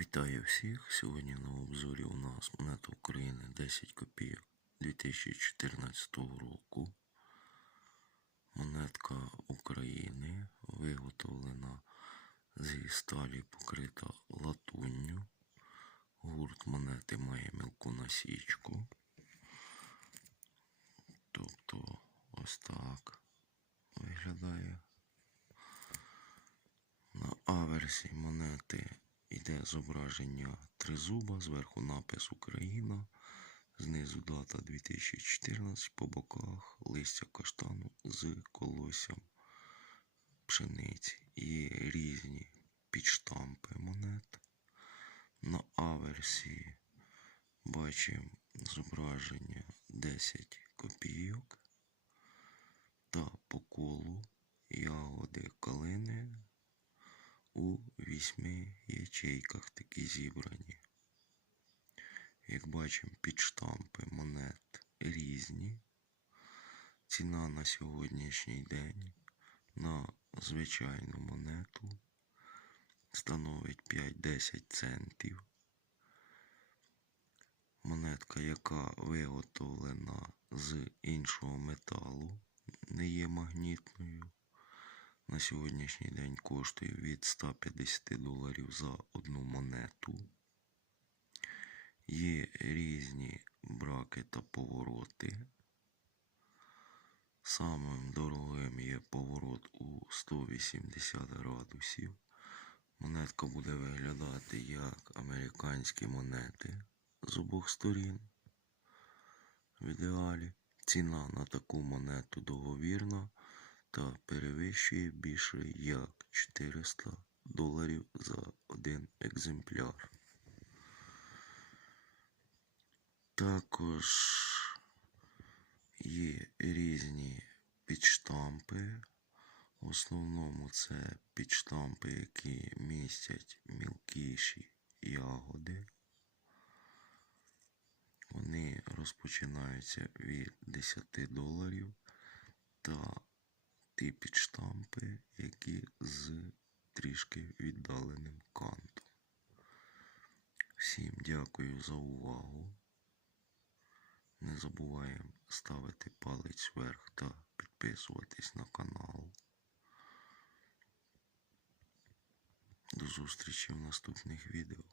Вітаю всіх! Сьогодні на обзорі у нас монета України 10 копійок 2014 року. Монетка України виготовлена зі сталі покрита латунню. Гурт монети має мілку насічку. Тобто ось так виглядає. На аверсі монети йде зображення тризуба, зверху напис Україна, знизу дата 2014, по боках листя каштану з колоссям пшениці. Є різні підштампи монет. На аверсі бачимо зображення 10 копійок та по колу ягоди калини у вісьми ячейках такі зібрані. Як бачимо, підштампи монет різні. Ціна на сьогоднішній день на звичайну монету становить 5-10 центів. Монетка, яка виготовлена з іншого металу, не є магнітною на сьогоднішній день коштує від 150 доларів за одну монету. Є різні браки та повороти. Самим дорогим є поворот у 180 градусів. Монетка буде виглядати як американські монети з обох сторін. В ідеалі ціна на таку монету договірна та перевищує більше як 400 доларів за один екземпляр. Також є різні підштампи. В основному це підштампи, які містять мілкіші ягоди. Вони розпочинаються від 10 доларів та ті підштампи, які з трішки віддаленим кантом. Всім дякую за увагу. Не забуваємо ставити палець вверх та підписуватись на канал. До зустрічі в наступних відео.